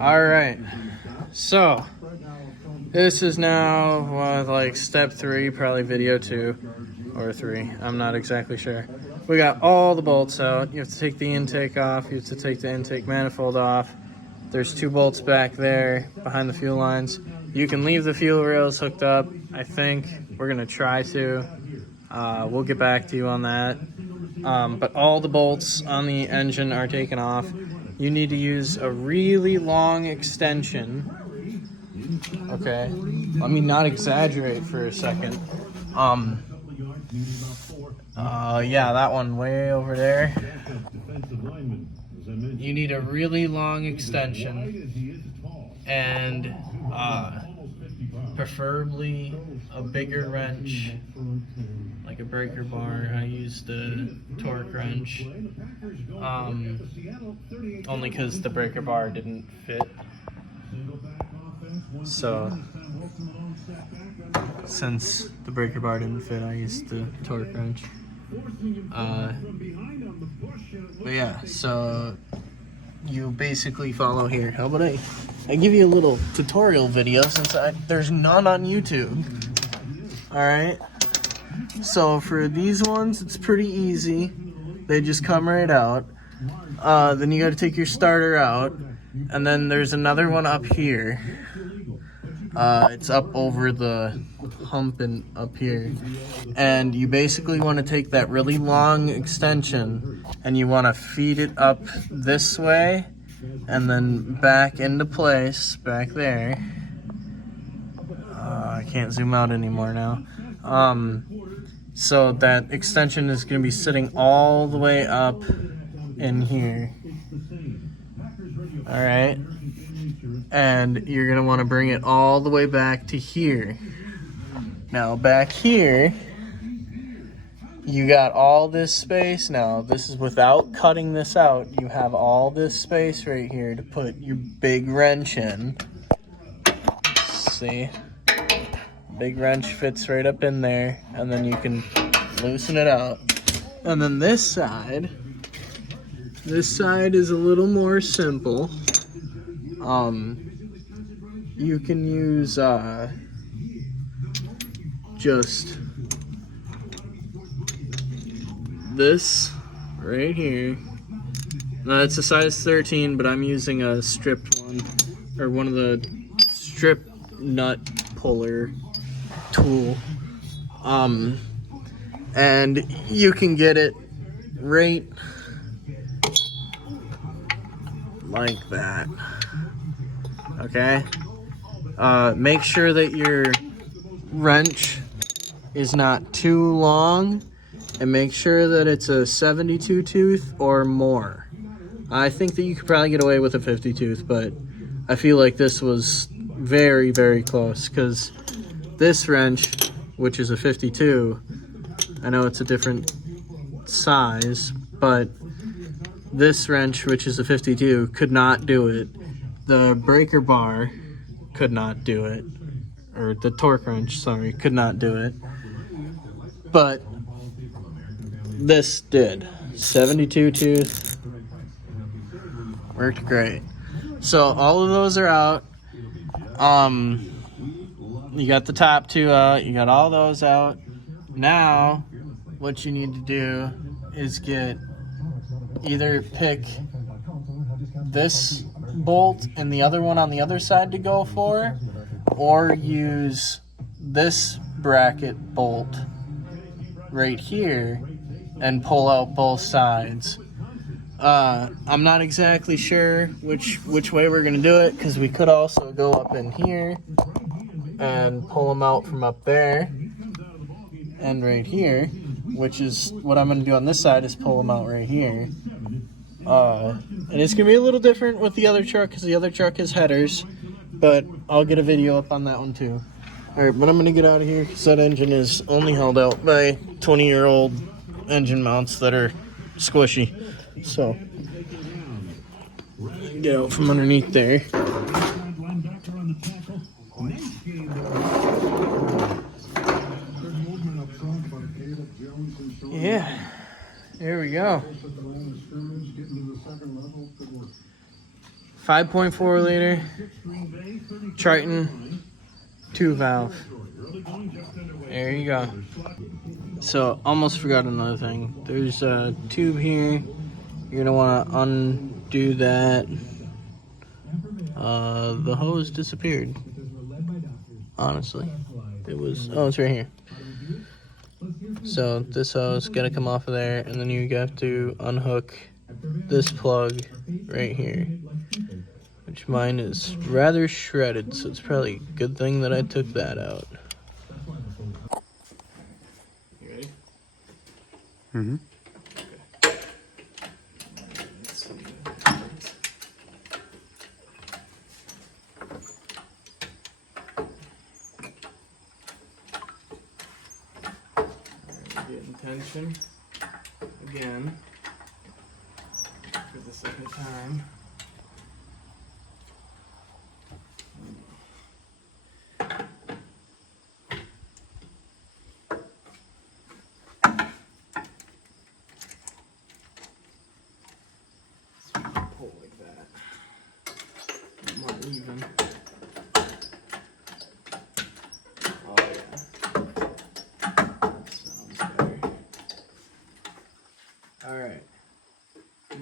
All right, so this is now like step 3, probably video 2 or 3. I'm not exactly sure. We got all the bolts out. You have to take the intake off. You have to take the intake manifold off. There's 2 bolts back there behind the fuel lines. You can leave the fuel rails hooked up. I think we're gonna try to. We'll get back to you on that. But all the bolts on the engine are taken off. You need to use a really long extension. Okay, let me not exaggerate for a second. Yeah, that one way over there. You need a really long extension and preferably a bigger wrench, like a breaker bar. I used the torque wrench, only because the breaker bar didn't fit. So, since the breaker bar didn't fit, I used the torque wrench. But yeah, so you basically follow here. How about I give you a little tutorial video since there's none on YouTube. Alright, so for these ones it's pretty easy. They just come right out. Then you got to take your starter out, and then there's another one up here. It's up over the hump and up here, and you basically want to take that really long extension and you want to feed it up this way and then back into place back there. I can't zoom out anymore now. So that extension is going to be sitting all the way up in here. Alright, and you're going to want to bring it all the way back to here. Now back here, you got all this space. Now this is without cutting this out. You have all this space right here to put your big wrench in. See? Big wrench fits right up in there, and then you can loosen it out. And then this side is a little more simple. You can use just this right here. Now it's a size 13, but I'm using a stripped one, or one of the strip nut puller tool. And you can get it right like that. Okay? Make sure that your wrench is not too long, and make sure that it's a 72 tooth or more. I think that you could probably get away with a 50 tooth, but I feel like this was very, very close, because this wrench, which is a 52, I know it's a different size, but this wrench, which is a 52, could not do it. The breaker bar could not do it, or the torque wrench, sorry, could not do it. But this did. 72 tooth. Worked great. So all of those are out. You got the top 2 out. You got all those out. Now, what you need to do is either pick this bolt and the other one on the other side to go for, or use this bracket bolt right here and pull out both sides. I'm not exactly sure which way we're gonna do it, because we could also go up in here and pull them out from up there and right here, which is what I'm gonna do on this side, is pull them out right here. And it's gonna be a little different with the other truck, because the other truck has headers, but I'll get a video up on that one too. Alright, but I'm gonna get out of here because that engine is only held out by 20-year-old engine mounts that are squishy. So, get out from underneath there. Yeah, there we go. 5.4 liter Triton 2 valve. There you go. So almost forgot another thing. There's a tube here. You're gonna want to undo that. The hose disappeared. Honestly, it was. Oh, it's right here. So this hose gotta come off of there, and then you have to unhook this plug right here, which mine is rather shredded, so it's probably a good thing that I took that out. You ready? Mm-hmm. Getting tension again for the second time. So you can pull like that. More even. Oh yeah. Sounds better. Alright.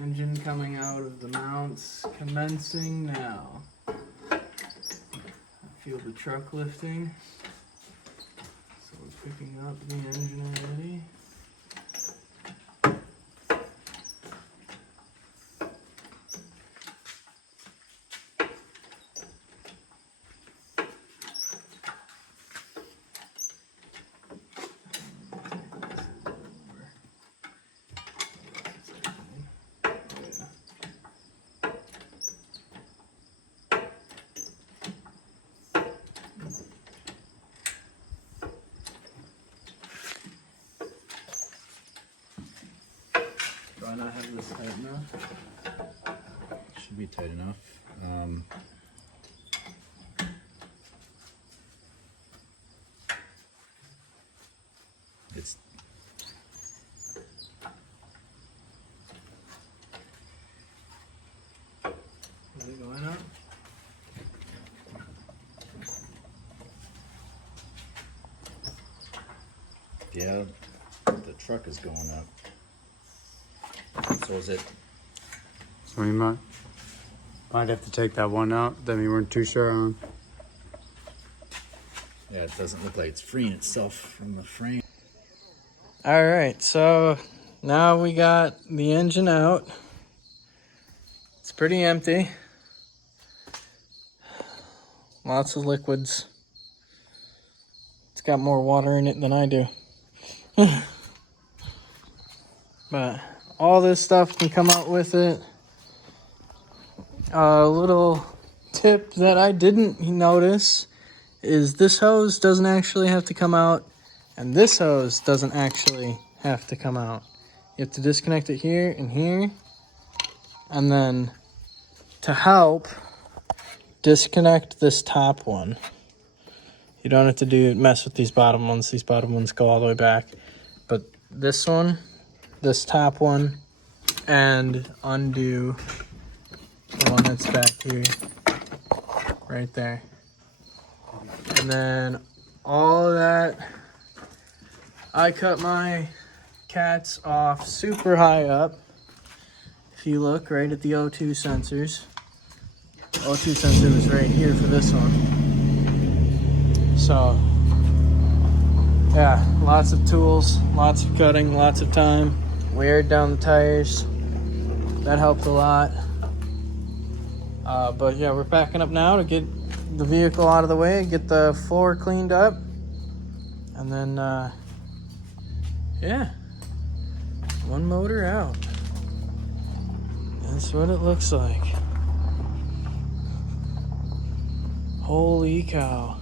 Engine coming out of the mounts, commencing now. I feel the truck lifting. So we're picking up the engine already. Do I not have this tight enough? Should be tight enough. It's Is it going up? yeah, the truck is going up. So is it? So we might have to take that one out that we weren't too sure on. Yeah, it doesn't look like it's freeing itself from the frame. Alright, so now we got the engine out. It's pretty empty. Lots of liquids. It's got more water in it than I do. But all this stuff can come out with it. A little tip that I didn't notice is this hose doesn't actually have to come out, and this hose doesn't actually have to come out. You have to disconnect it here and here, and then to help, disconnect this top one. You don't have to mess with these bottom ones. These bottom ones go all the way back, but this one, this top one, and undo the one that's back here, right there. And then all of that, I cut my cats off super high up. If you look right at the O2 sensors, O2 sensor was right here for this one. So, yeah, lots of tools, lots of cutting, lots of time. We aired down the tires. That helped a lot. But yeah, we're packing up now to get the vehicle out of the way, get the floor cleaned up, and then yeah, one motor out. That's what it looks like. Holy cow.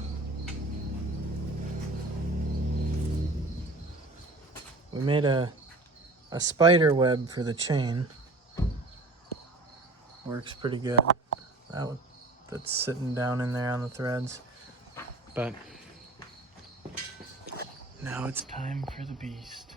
We made a spider web for the chain. Works pretty good. That's sitting down in there on the threads. But now it's time for the beast.